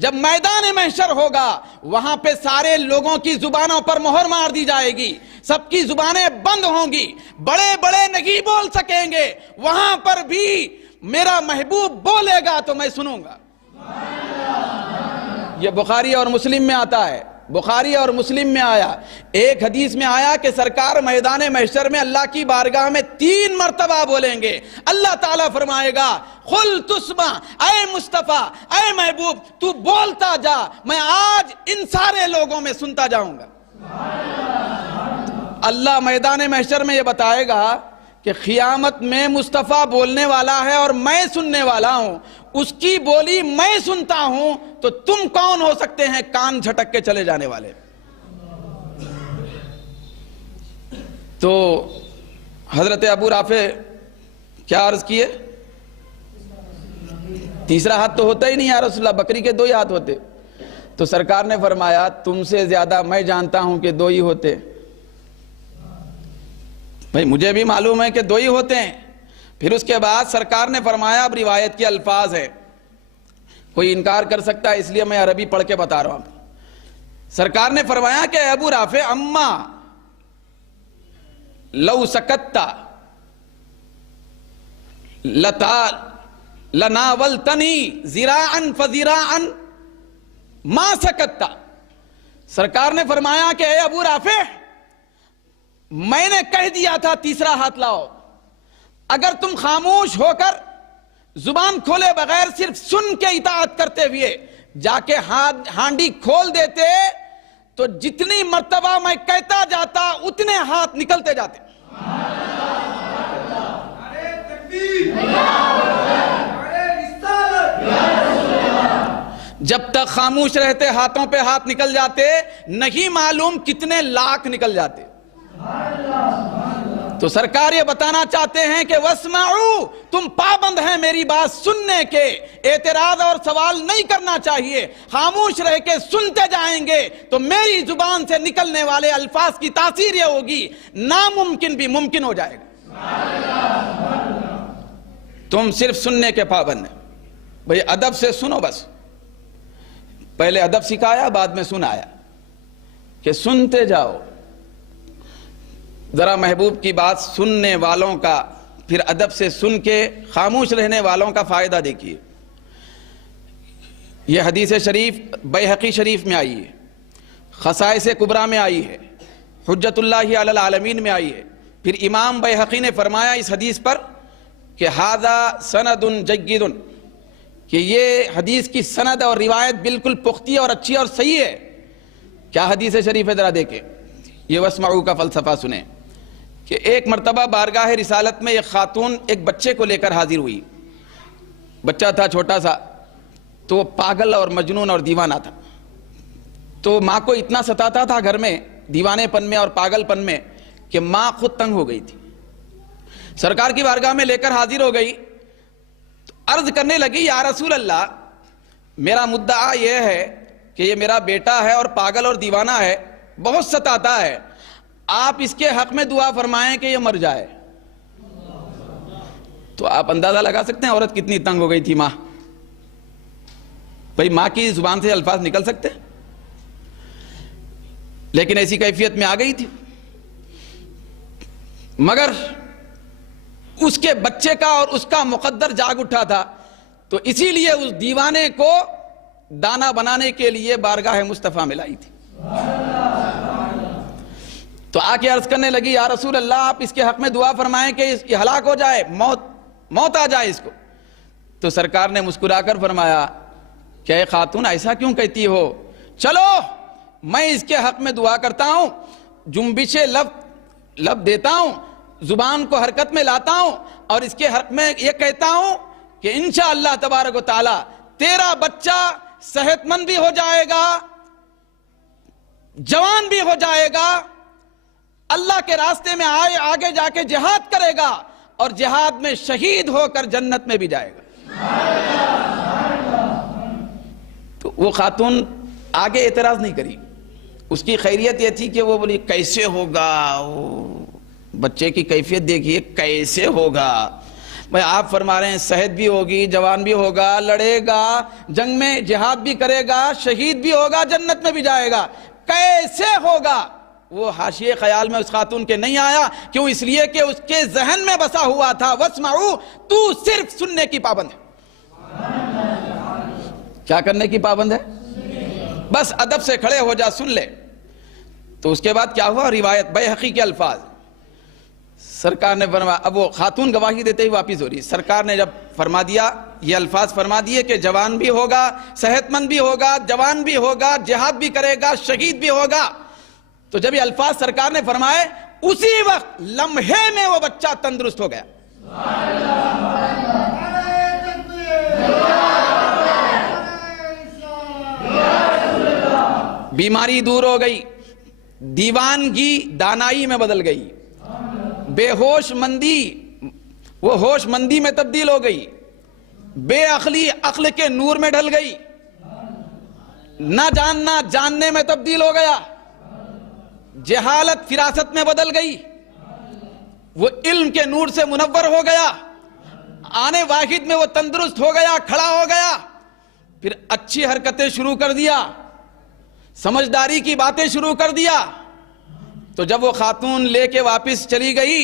جب میدان محشر ہوگا وہاں پہ سارے لوگوں کی زبانوں پر مہر مار دی جائے گی، سب کی زبانیں بند ہوں گی، بڑے بڑے نہیں بول سکیں گے، وہاں پر بھی میرا محبوب بولے گا تو میں سنوں گا۔ یہ بخاری اور مسلم میں آتا ہے، بخاری اور مسلم میں آیا۔ ایک حدیث میں آیا کہ سرکار میدان محشر میں اللہ کی بارگاہ میں 3 مرتبہ بولیں گے۔ اللہ تعالیٰ فرمائے گا قل تسمع، اے مصطفیٰ، اے محبوب تو بولتا جا، میں آج ان سارے لوگوں میں سنتا جاؤں گا۔ اللہ میدان محشر میں یہ بتائے گا کہ قیامت میں مصطفیٰ بولنے والا ہے اور میں سننے والا ہوں، اس کی بولی میں سنتا ہوں، تو تم کون ہو سکتے ہیں کان جھٹک کے چلے جانے والے؟ تو حضرت ابو رافع کیا عرض کیے؟ تیسرا ہاتھ تو ہوتا ہی نہیں یا رسول اللہ، بکری کے 2 ہی ہاتھ ہوتے۔ تو سرکار نے فرمایا تم سے زیادہ میں جانتا ہوں کہ 2 ہی ہوتے۔ بھئی مجھے بھی معلوم ہے کہ 2 ہی ہوتے ہیں۔ پھر اس کے بعد سرکار نے فرمایا، اب روایت کے الفاظ ہیں، کوئی انکار کر سکتا ہے اس لیے میں عربی پڑھ کے بتا رہا ہوں۔ سرکار نے فرمایا کہ ابو رافع اما لو سکتا لناولتنی ذراعا فذراعا ما سکتا۔ سرکار نے فرمایا کہ اے ابو رافع، میں نے کہہ دیا تھا تیسرا ہاتھ لاؤ، اگر تم خاموش ہو کر زبان کھولے بغیر صرف سن کے اطاعت کرتے ہوئے جا کے ہانڈی کھول دیتے تو جتنی مرتبہ میں کہتا جاتا اتنے ہاتھ نکلتے جاتے۔ جب تک خاموش رہتے ہاتھوں پہ ہاتھ نکل جاتے، نہیں معلوم کتنے لاکھ نکل جاتے۔ تو سرکار یہ بتانا چاہتے ہیں کہ وَاسْمَعُوا، تم پابند ہیں میری بات سننے کے، اعتراض اور سوال نہیں کرنا چاہیے، خاموش رہ کے سنتے جائیں گے تو میری زبان سے نکلنے والے الفاظ کی تاثیر یہ ہوگی ناممکن بھی ممکن ہو جائے گا۔ تم صرف سننے کے پابند ہیں۔ بھئی ادب سے سنو، بس پہلے ادب سکھایا بعد میں سنایا کہ سنتے جاؤ۔ ذرا محبوب کی بات سننے والوں کا، پھر ادب سے سن کے خاموش رہنے والوں کا فائدہ دیکھیے۔ یہ حدیث شریف بیہقی شریف میں آئی ہے، خصائص کبریٰ میں آئی ہے، حجت اللہ علی العالمین میں آئی ہے۔ پھر امام بیہقی نے فرمایا اس حدیث پر کہ ھذا سند جید، کہ یہ حدیث کی سند اور روایت بالکل پختی اور اچھی اور صحیح ہے۔ کیا حدیث شریف ہے ذرا دیکھیں، یہ واسمعوا کا فلسفہ سنیں کہ ایک مرتبہ بارگاہ رسالت میں ایک خاتون ایک بچے کو لے کر حاضر ہوئی۔ بچہ تھا چھوٹا سا، تو وہ پاگل اور مجنون اور دیوانہ تھا۔ تو ماں کو اتنا ستاتا تھا گھر میں دیوانے پن میں اور پاگل پن میں کہ ماں خود تنگ ہو گئی تھی۔ سرکار کی بارگاہ میں لے کر حاضر ہو گئی، تو عرض کرنے لگی یا رسول اللہ، میرا مدعا یہ ہے کہ یہ میرا بیٹا ہے اور پاگل اور دیوانہ ہے، بہت ستاتا ہے، آپ اس کے حق میں دعا فرمائیں کہ یہ مر جائے۔ تو آپ اندازہ لگا سکتے ہیں عورت کتنی تنگ ہو گئی تھی ماں۔ بھئی ماں کی زبان سے الفاظ نکل سکتے، لیکن ایسی کیفیت میں آ گئی تھی۔ مگر اس کے بچے کا اور اس کا مقدر جاگ اٹھا تھا، تو اسی لیے اس دیوانے کو دانا بنانے کے لیے بارگاہ مصطفیٰ میں لائی تھی۔ تو آ کے عرض کرنے لگی یا رسول اللہ، آپ اس کے حق میں دعا فرمائیں کہ یہ ہلاک ہو جائے، موت آ جائے اس کو۔ تو سرکار نے مسکرا کر فرمایا کہ اے خاتون ایسا کیوں کہتی ہو، چلو میں اس کے حق میں دعا کرتا ہوں، جنبش لب دیتا ہوں، زبان کو حرکت میں لاتا ہوں اور اس کے حق میں یہ کہتا ہوں کہ انشاءاللہ تبارک و تعالی تیرا بچہ صحت مند بھی ہو جائے گا، جوان بھی ہو جائے گا، اللہ کے راستے میں آگے جا کے جہاد کرے گا اور جہاد میں شہید ہو کر جنت میں بھی جائے گا۔ تو وہ خاتون آگے اعتراض نہیں کری، اس کی خیریت یہ تھی کہ وہ بولی کیسے ہوگا، بچے کی کیفیت دیکھیے کیسے ہوگا، بھائی آپ فرما رہے ہیں صحت بھی ہوگی، جوان بھی ہوگا، لڑے گا، جنگ میں جہاد بھی کرے گا، شہید بھی ہوگا، جنت میں بھی جائے گا، کیسے ہوگا؟ وہ حاشیے خیال میں اس خاتون کے نہیں آیا. کیوں؟ اس لیے کہ اس کے ذہن میں بسا ہوا تھا وَاسْمَعُوا، تو صرف سننے کی پابند ہے. کیا کرنے کی پابند ہے؟ بس ادب سے کھڑے ہو جا، سن لے. تو اس کے بعد کیا ہوا؟ روایت بیہقی کے الفاظ سرکار نے فرمایا. اب وہ خاتون گواہی دیتے ہی واپس ہو رہی. سرکار نے جب فرما دیا، یہ الفاظ فرما دیے کہ جوان بھی ہوگا، صحت مند بھی ہوگا، جوان بھی ہوگا، جہاد بھی کرے گا، شہید بھی ہوگا. تو جب یہ الفاظ سرکار نے فرمائے، اسی وقت لمحے میں وہ بچہ تندرست ہو گیا. بیماری دور ہو گئی، دیوانگی دانائی میں بدل گئی، بے ہوش مندی وہ ہوش مندی میں تبدیل ہو گئی، بے عقلی عقل کے نور میں ڈھل گئی، نہ جاننا جاننے میں تبدیل ہو گیا، جہالت فراست میں بدل گئی، وہ علم کے نور سے منور ہو گیا، آنے واحد میں وہ تندرست ہو گیا، کھڑا ہو گیا، پھر اچھی حرکتیں شروع کر دیا، سمجھداری کی باتیں شروع کر دیا. تو جب وہ خاتون لے کے واپس چلی گئی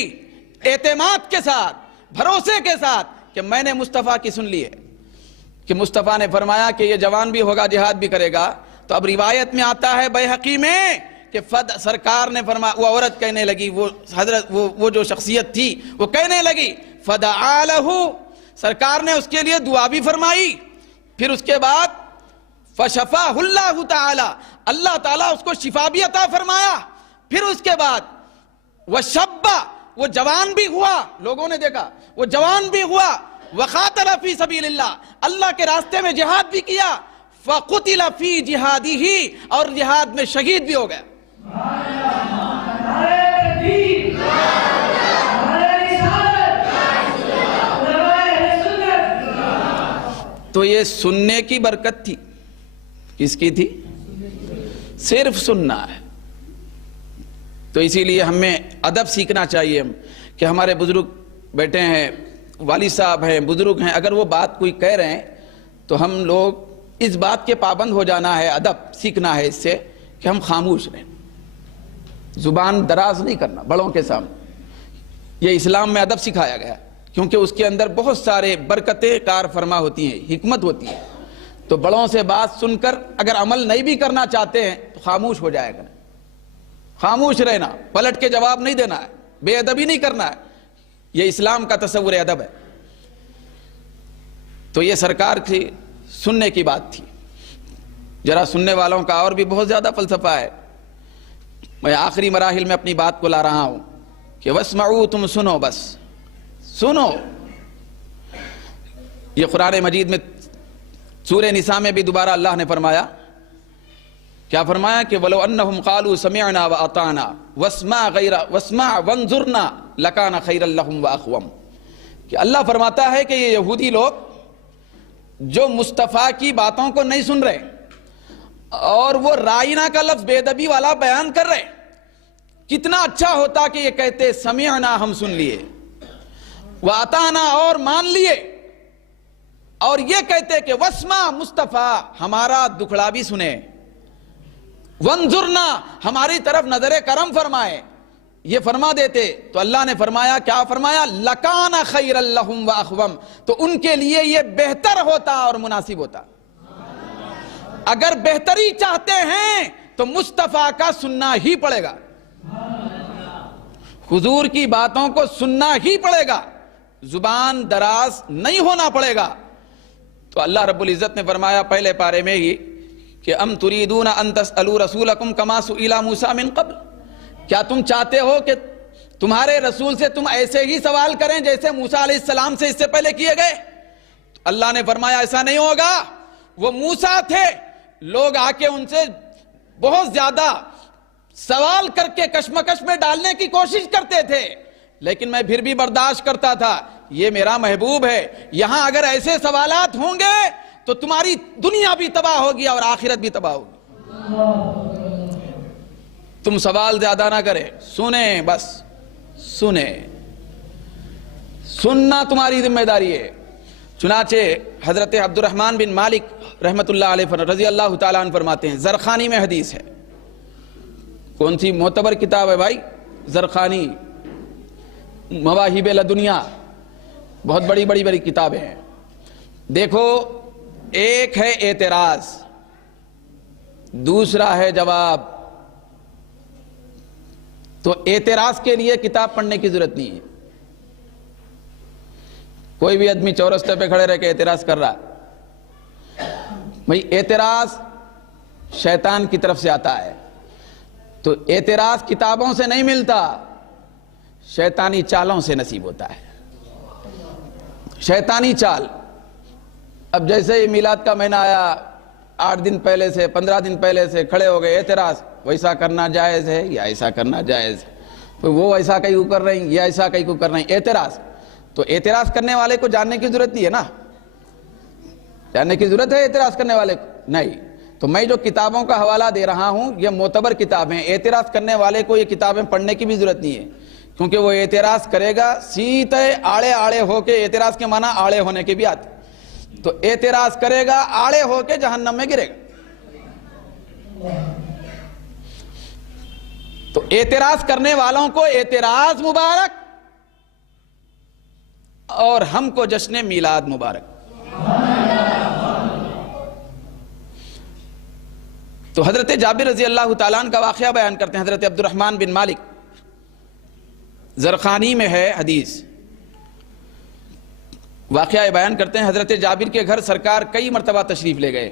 اعتماد کے ساتھ، بھروسے کے ساتھ کہ میں نے مصطفیٰ کی سن لی ہے، کہ مصطفیٰ نے فرمایا کہ یہ جوان بھی ہوگا، جہاد بھی کرے گا. تو اب روایت میں آتا ہے بیہقی میں کہ سرکار نے فرمایا، وہ عورت کہنے لگی، وہ حضرت وہ جو شخصیت تھی وہ کہنے لگی فدعا لہ، سرکار نے اس کے لیے دعا بھی فرمائی. پھر اس کے بعد فشفاہ اللہ تعالی، اللہ تعالیٰ اس کو شفا بھی عطا فرمایا. پھر اس کے بعد وشب، وہ جوان بھی ہوا، لوگوں نے دیکھا وہ جوان بھی ہوا، وقاتل فی سبیل اللہ، اللہ کے راستے میں جہاد بھی کیا، فقتل فی جہادہ، اور جہاد میں شہید بھی ہو گیا. تو یہ سننے کی برکت تھی. کس کی تھی؟ صرف سننا ہے. تو اسی لیے ہمیں ادب سیکھنا چاہیے کہ ہمارے بزرگ بیٹھے ہیں، والد صاحب ہیں، بزرگ ہیں، اگر وہ بات کوئی کہہ رہے ہیں تو ہم لوگ اس بات کے پابند ہو جانا ہے، ادب سیکھنا ہے اس سے کہ ہم خاموش رہیں، زبان دراز نہیں کرنا بڑوں کے سامنے. یہ اسلام میں ادب سکھایا گیا کیونکہ اس کے اندر بہت سارے برکتیں کار فرما ہوتی ہیں، حکمت ہوتی ہے. تو بڑوں سے بات سن کر اگر عمل نہیں بھی کرنا چاہتے ہیں تو خاموش ہو جائے گا، خاموش رہنا، پلٹ کے جواب نہیں دینا ہے، بے ادبی نہیں کرنا ہے. یہ اسلام کا تصور ادب ہے. تو یہ سرکار کی سننے کی بات تھی. ذرا سننے والوں کا اور بھی بہت زیادہ فلسفہ ہے. میں آخری مراحل میں اپنی بات کو لا رہا ہوں کہ واسمعوا، تم سنو، بس سنو. یہ قرآن مجید میں سورہ نساء میں بھی دوبارہ اللہ نے فرمایا، کیا فرمایا کہ وَلَوْ أَنَّهُمْ قَالُوا سَمِعْنَا وَأَطَعْنَا وَاسْمَعْ وَانظُرْنَا لَكَانَ خَيْرًا لَهُمْ وَأَقْوَمَ. کہ اللہ فرماتا ہے کہ یہ یہودی لوگ جو مصطفیٰ کی باتوں کو نہیں سن رہے اور وہ رائنا کا لفظ بے ادبی والا بیان کر رہے، کتنا اچھا ہوتا کہ یہ کہتے سمعنا، ہم سن لیے، وَأَطَعْنَا، اور مان لیے، اور یہ کہتے کہ وَاسْمَعْ، مصطفیٰ ہمارا دکھڑا بھی سنے، وَانظُرْنَا، ہماری طرف نظر کرم فرمائے، یہ فرما دیتے. تو اللہ نے فرمایا، کیا فرمایا؟ لَكَانَ خَيْرًا لَهُمْ وَأَقْوَمَ، تو ان کے لیے یہ بہتر ہوتا اور مناسب ہوتا. اگر بہتری چاہتے ہیں تو مصطفیٰ کا سننا ہی پڑے گا، حضور کی باتوں کو سننا ہی پڑے گا، زبان دراز نہیں ہونا پڑے گا. تو اللہ رب العزت نے فرمایا پہلے پارے میں ہی کہ ام تریدون ان تسألوا رسولکم کما سئل موسیٰ من قبل، کیا تم چاہتے ہو کہ تمہارے رسول سے تم ایسے ہی سوال کریں جیسے موسیٰ علیہ السلام سے اس سے پہلے کیے گئے؟ اللہ نے فرمایا ایسا نہیں ہوگا. وہ موسیٰ تھے، لوگ آ کے ان سے بہت زیادہ سوال کر کے کشمکش میں ڈالنے کی کوشش کرتے تھے، لیکن میں پھر بھی برداشت کرتا تھا. یہ میرا محبوب ہے، یہاں اگر ایسے سوالات ہوں گے تو تمہاری دنیا بھی تباہ ہوگی اور آخرت بھی تباہ ہوگی. تم سوال زیادہ نہ کریں، سنیں، بس سنیں سننا تمہاری ذمہ داری ہے۔ چنانچہ حضرت عبد الرحمن بن مالک رحمۃ اللہ علیہ رضی اللہ تعالیٰ عنہ فرماتے ہیں، زرخانی میں حدیث ہے۔ کون سی معتبر کتاب ہے بھائی؟ زرخانی، مواہب لدنیا، بہت بڑی بڑی بڑی کتابیں ہیں۔ دیکھو، ایک ہے اعتراض، دوسرا ہے جواب۔ تو اعتراض کے لیے کتاب پڑھنے کی ضرورت نہیں ہے۔ کوئی بھی آدمی چورستے پہ کھڑے رہ کے اعتراض کر رہا، بھئی اعتراض شیطان کی طرف سے آتا ہے۔ تو اعتراض کتابوں سے نہیں ملتا، شیطانی چالوں سے نصیب ہوتا ہے۔ شیطانی چال۔ اب جیسے ہی میلاد کا مہینہ آیا، 8 دن پہلے سے 15 دن پہلے سے کھڑے ہو گئے، اعتراض ویسا کرنا جائز ہے یا ایسا کرنا جائز ہے، تو وہ ایسا کہیں کو کر رہے ہیں یا ایسا کہیں کو کر رہے ہیں، اعتراض۔ تو اعتراض کرنے والے کو جاننے کی ضرورت نہیں ہے نا، جاننے کی ضرورت ہے اعتراض کرنے والے کو؟ نہیں۔ تو میں جو کتابوں کا حوالہ دے رہا ہوں یہ معتبر کتابیں، اعتراض کرنے والے کو یہ کتابیں پڑھنے کی بھی ضرورت نہیں ہے، کیونکہ وہ اعتراض کرے گا سیدھے آڑے آڑے ہو کے، اعتراض کے معنی آڑے ہونے کے بھی آتے، تو اعتراض کرے گا آڑے ہو کے جہنم میں گرے گا۔ تو اعتراض کرنے والوں کو اعتراض مبارک، اور ہم کو جشن میلاد مبارک۔ تو حضرت جابر رضی اللہ تعالیٰ عنہ کا واقعہ بیان کرتے ہیں۔ حضرت عبد الرحمن بن مالک، زرخانی میں ہے حدیث، واقعہ بیان کرتے ہیں۔ حضرت جابر کے گھر سرکار کئی مرتبہ تشریف لے گئے،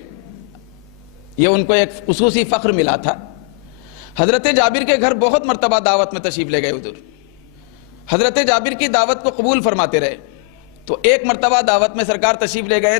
یہ ان کو ایک خصوصی فخر ملا تھا۔ حضرت جابر کے گھر بہت مرتبہ دعوت میں تشریف لے گئے ادھر، حضرت جابر کی دعوت کو قبول فرماتے رہے۔ تو ایک مرتبہ دعوت میں سرکار تشریف لے گئے،